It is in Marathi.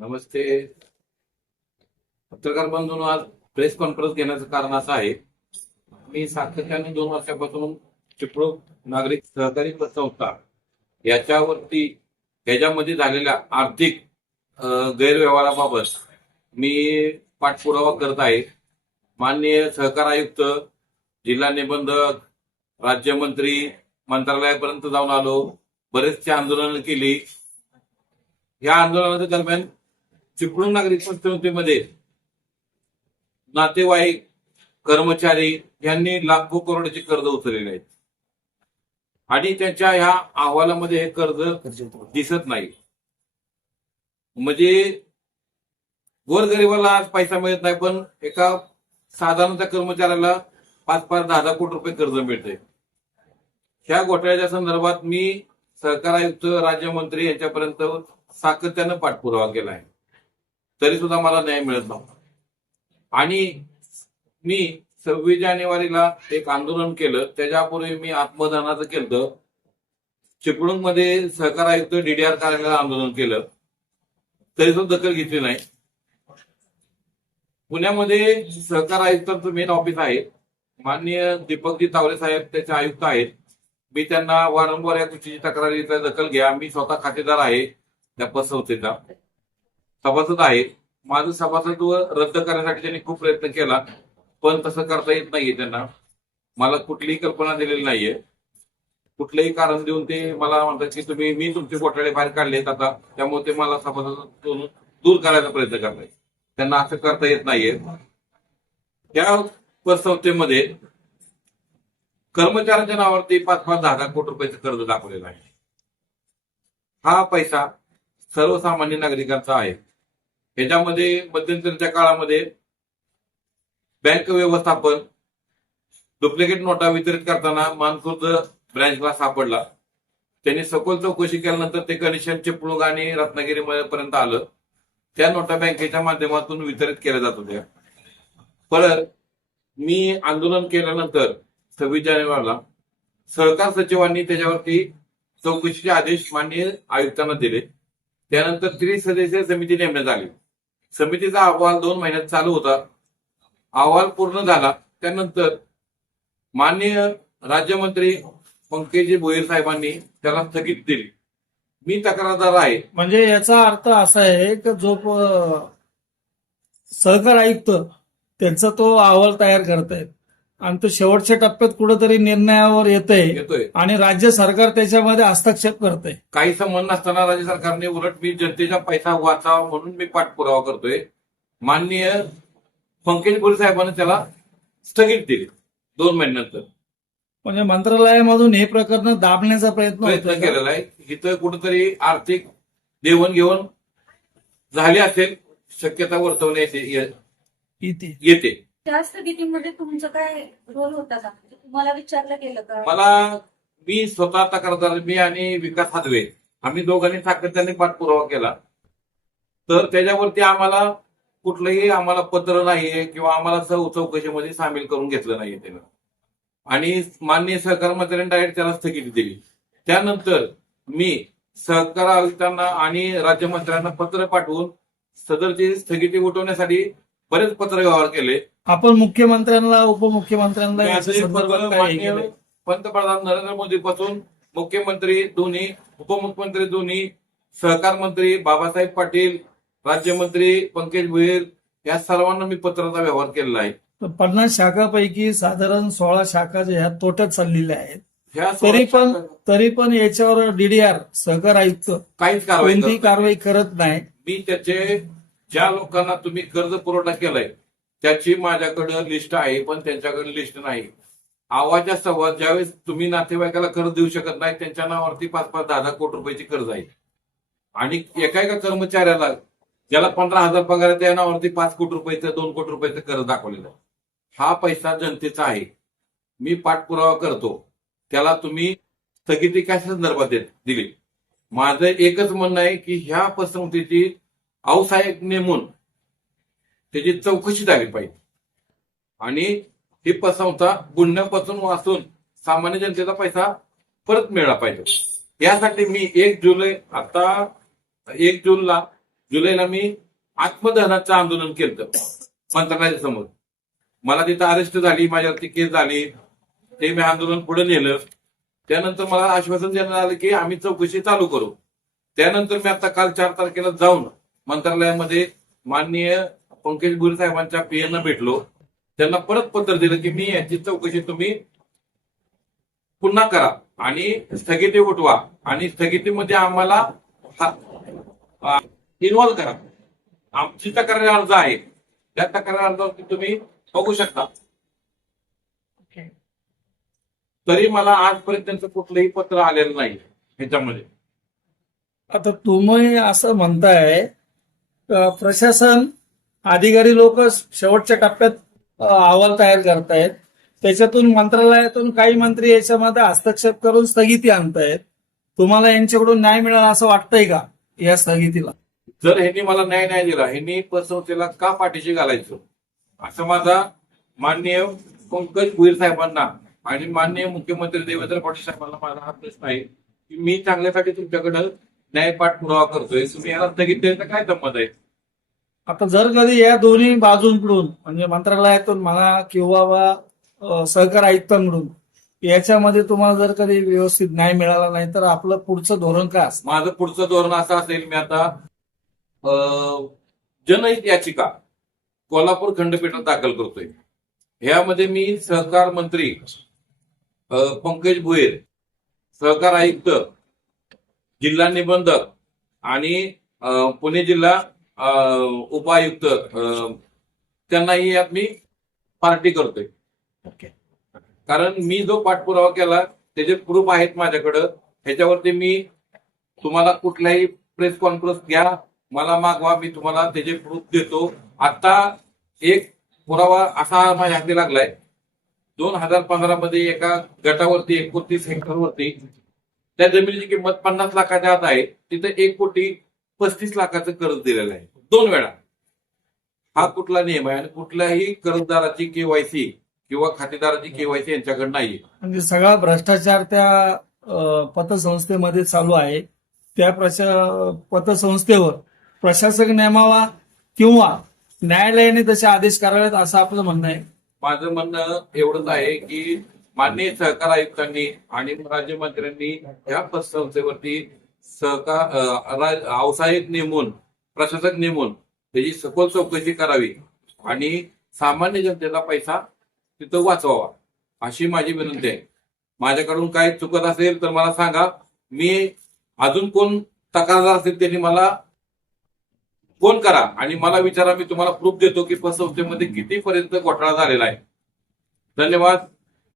नमस्ते. पत्रकार बंधून आज प्रेस कॉन्फरन्स घेण्याचं कारण असं आहे मी सातत्याने दोन वर्षापासून चिपळूण नागरिक सहकारी संस्था याच्यावरती त्याच्यामध्ये झालेल्या आर्थिक गैरव्यवहाराबाबत मी पाठपुरावा करत आहे. माननीय सहकार आयुक्त जिल्हा निबंधक राज्यमंत्री मंत्रालयापर्यंत जाऊन आलो. बरेचसे आंदोलनं केली. या आंदोलनाच्या दरम्यान चिपळूण नागरिक संस्थेमध्ये नातेवाईक कर्मचारी यांनी लाखो करोडचे कर्ज उचललेले आहेत. आणि त्यांच्या ह्या अहवालामध्ये हे कर्ज दिसत नाही. म्हणजे गोरगरिबाला आज पैसा मिळत नाही पण एका साधारणतः कर्मचाऱ्याला पाच पाच दहा दहा कोटी रुपये कर्ज मिळते ह्या घोटाळ्याच्या संदर्भात मी सहकार आयुक्त राज्यमंत्री यांच्यापर्यंत सातत्यानं पाठपुरावा केला आहे. तरी सुद्धा मला न्याय मिळत नव्हता. आणि मी सव्वीस जानेवारीला एक आंदोलन केलं. त्याच्यापूर्वी मी आत्मदानाचं केलं. चिपळूणमध्ये सहकार आयुक्त डीडीआर कार्यालयाला आंदोलन केलं. तरी सुद्धा दखल घेतली नाही. पुण्यामध्ये सहकार आयुक्तांचं मेन ऑफिस आहे. माननीय दीपकजी तावरे साहेब त्याचे आयुक्त आहेत. मी त्यांना वारंवार या गोष्टीची तक्रारीचा दखल घ्या. मी स्वतः खातेदार आहे. त्या पतसंस्थेचा सभासद आहे. माझं सभासदत्व रद्द करण्यासाठी त्यांनी खूप प्रयत्न केला पण तसं करता येत नाहीये त्यांना. मला कुठलीही कल्पना दिलेली नाहीये. कुठलंही कारण देऊन ते मला म्हणतात की तुम्ही मी तुमचे घोटाळे बाहेर काढलेत आता. त्यामुळे ते मला सभासदत्वातून दूर करायचा प्रयत्न करताय त्यांना असं करता येत नाहीये. या पतसंस्थेमध्ये कर्मचाऱ्यांच्या नावावरती पाच पाच दहा दहा कोटी रुपयाचं कर्ज दाखवलेलं आहे. हा पैसा सर्वसामान्य नागरिकांचा आहे. ह्याच्यामध्ये मध्यंतरीच्या काळामध्ये बँक व्यवस्थापन डुप्लिकेट नोटा वितरित करताना मानखुर्द ब्रँचला सापडला. त्यांनी सखोल चौकशी केल्यानंतर ते कनिशन चिपळूण आणि रत्नागिरी पर्यंत आलं. त्या नोटा बँकेच्या माध्यमातून वितरित केल्या जात होत्या. परत मी आंदोलन केल्यानंतर सव्वीस जानेवारीला सहकार सचिवांनी त्याच्यावरती चौकशीचे आदेश माननीय आयुक्तांना दिले. त्यानंतर त्रिसदस्यीय समिती नेमण्यात आली. समितीचा अहवाल दोन महिन्यात चालू होता. अहवाल पूर्ण झाला. त्यानंतर माननीय राज्यमंत्री पंकजी भोईर साहेबांनी त्याला स्थगित दिली. मी तक्रारदार आहे. म्हणजे याचा अर्थ असा आहे की जो प- सहकार आयुक्त त्यांचा तो अहवाल तयार करतायत. आणि तो शेवटच्या टप्प्यात कुठेतरी निर्णयावर येतोय आणि राज्य सरकार त्याच्यामध्ये हस्तक्षेप करतंय. काही संबंध नसताना राज्य सरकारने उलट मी जनतेचा पैसा वाचावा म्हणून मी पाठपुरावा करतोय. माननीय पंकज भोईर साहेबांनी त्याला स्थगित दिली दोन महिन्यानंतर. म्हणजे मंत्रालयामधून हे प्रकरण दाबण्याचा प्रयत्न? केलेला आहे. इथं कुठंतरी आर्थिक देवाणघेवाण झाली असेल शक्यता वर्तवण्यात येते. त्या स्थगितीमध्ये तुमचं काय रोल होता का? म्हणजे तुम्हाला विचारलं गेलं का? मला मी स्वतः तक्रारदार मी आणि विकास हादवे. आम्ही दोघांनी सातत्याने पाठपुरावा केला. तर त्याच्यावरती आम्हाला कुठलंही आम्हाला पत्र नाहीये किंवा आम्हाला चौ चौकशीमध्ये सामील करून घेतलं नाहीये त्यानं. आणि माननीय सहकार मंत्र्यांनी डायरेक्ट त्याला स्थगिती दिली. त्यानंतर मी सहकार आयुक्तांना आणि राज्यमंत्र्यांना पत्र पाठवून सदरची स्थगिती उठवण्यासाठी बरेच पत्र व्यवहार केले. आपण मुख्यमंत्र्यांना उपमुख्यमंत्र्यांना याच्या संदर्भात काय हे केलंय? पंतप्रधान नरेंद्र मोदी पासून मुख्यमंत्री दोन्ही उपमुख्यमंत्री दोन्ही सहकार मंत्री बाबासाहेब पाटील राज्यमंत्री पंकज भुईर या सर्वांना मी पत्राचा व्यवहार केलेला आहे तर पन्नास शाखापैकी साधारण सोळा शाखा ज्या ह्या तोट्यात चाललेल्या आहेत ह्या तरी पण- तरी पण याच्यावर डीडीआर सहकार आयुक्त काहीच कारवाई कोणतीही करत नाही. कारवाई करत नाही मी त्याचे ज्या लोकांना तुम्ही कर्ज पुरवठा केलाय त्याची माझ्याकडं लिस्ट आहे पण त्यांच्याकडे लिस्ट नाही. आवाच्या संवाद ज्यावेळेस तुम्ही नातेवाईकाला कर्ज देऊ शकत नाही त्यांच्या नावावरती पाच पाच दहा दहा कोटी रुपयाची कर्ज आहे. आणि एका एका कर्मचाऱ्याला ज्याला पंधरा हजार पगार आहे त्या नावावरती पाच कोटी रुपयाचं दोन कोटी रुपयाचं कर्ज दाखवलेलं आहे. हा पैसा जनतेचा आहे. मी पाठपुरावा करतो. त्याला तुम्ही स्थगिती काय संदर्भात देत- दिली? माझं एकच म्हणणं आहे की ह्या पसंतीची औसाहेब नेमून त्याची चौकशी झाली पाहिजे. आणि ही संस्था गुन्ह्यापासून वाचून सामान्य जनतेचा पैसा परत मिळाला पाहिजे. यासाठी मी एक जुलै आता एक जूनला जुलैला मी आत्मदहनाचं आंदोलन केलं मंत्रालयाच्या समोर. मला तिथं अरेस्ट झाली माझ्यावरती केस झाली. ते मी आंदोलन पुढे नेलं. त्यानंतर मला आश्वासन देण्यात आलं की आम्ही चौकशी चालू करू. त्यानंतर मी आता काल चार तारखेला जाऊन मंत्रालयामध्ये माननीय पंकज गुरे साहेबांच्या पीएनं भेटलो. त्यांना परत पत्र दिलं की मी याची चौकशी तुम्ही पुन्हा करा आणि स्थगिती उठवा आणि स्थगितीमध्ये आम्हाला इन्व्हॉल्व करा. आमची तक्रार अर्ज आहे त्या तक्रार अर्जावरती तुम्ही बघू शकता. तरी मला आजपर्यंत त्यांचं कुठलंही पत्र आलेलं नाही ह्याच्यामध्ये. आता तुम्ही असं म्हणताय प्रशासन अधिकारी लोक शेवटच्या टप्प्यात अहवाल तयार करतायत. त्याच्यातून मंत्रालयातून काही मंत्री याच्यामध्ये हस्तक्षेप करून स्थगिती आणतायत. तुम्हाला यांच्याकडून न्याय मिळाला असं वाटतंय का या स्थगितीला? जर ह्यांनी मला न्याय नाही दिला ह्यांनी पतसंस्थेला का पाठीशी घालायचं? असं माझा माननीय पंकज भुईर साहेबांना आणि माननीय मुख्यमंत्री देवेंद्र फडणवीस साहेबांना माझा हा प्रश्न आहे की मी चांगल्यासाठी तुमच्याकडे न्याय पाठपुरावा करतोय. तुम्ही याला स्थगित द्यायचा काय संबंध आहे? आता जर कधी या दोन्ही बाजूंकडून म्हणजे मंत्रालयातून म्हणा किंवा बा, सहकार आयुक्तांकडून याच्यामध्ये तुम्हाला जर कधी व्यवस्थित न्याय मिळाला नाही तर आपलं पुढचं धोरण काय असणार माझं पुढचं धोरण असं असेल मी आता जनहित याचिका कोल्हापूर खंडपीठात दाखल करतोय. ह्यामध्ये मी सहकार मंत्री पंकज भुईर सहकार आयुक्त जिल्हा निबंधक आणि पुणे जिल्हा उपायुक्त त्यांनाही यात मी पार्टी करतोय. कारण मी जो पाठपुरावा केला त्याचे प्रूफ आहेत माझ्याकडं ह्याच्यावरती मी तुम्हाला कुठल्याही प्रेस कॉन्फरन्स घ्या मला मागवा मी तुम्हाला त्याचे प्रूफ देतो. आता एक पुरावा असा माझ्या हाती लागलाय. दोन हजार पंधरा मध्ये एका गटावरती एकोणतीस हेक्टरवरती त्या जमिनीची किंमत पन्नास लाखाच्या आत आहे. तिथे एक कोटी पस्तीस लाखाचं कर्ज दिलेलं आहे. दोन वेळा. हा कुठला नियम आहे आणि कुठल्याही कर्जदाराची केवायसी किंवा खातेदाराची केवायसी यांच्याकडे नाहीये. म्हणजे सगळा भ्रष्टाचार त्या पतसंस्थेमध्ये चालू आहे. त्या प्रशा पतसंस्थेवर प्रशासक नेमावा किंवा न्यायालयाने तसे आदेश करावेत असं आपलं म्हणणं आहे. माझं म्हणणं एवढंच आहे की माननीय सहकार आयुक्तांनी आणि राज्यमंत्र्यांनी या पतसंस्थेवरती सहकार अं, व्यावसायिक नेमून प्रशासक नेमून त्याची सखोल चौकशी करावी आणि सामान्य जनतेचा पैसा तिथं वाचवावा अशी माझी विनंती आहे. माझ्याकडून काय चुकत असेल तर मला सांगा. मी अजून कोण तक्रारदार असेल त्यांनी मला फोन करा आणि मला विचारा मी तुम्हाला प्रूफ देतो की पतसंस्थेमध्ये कितीपर्यंत घोटाळा झालेला आहे. धन्यवाद.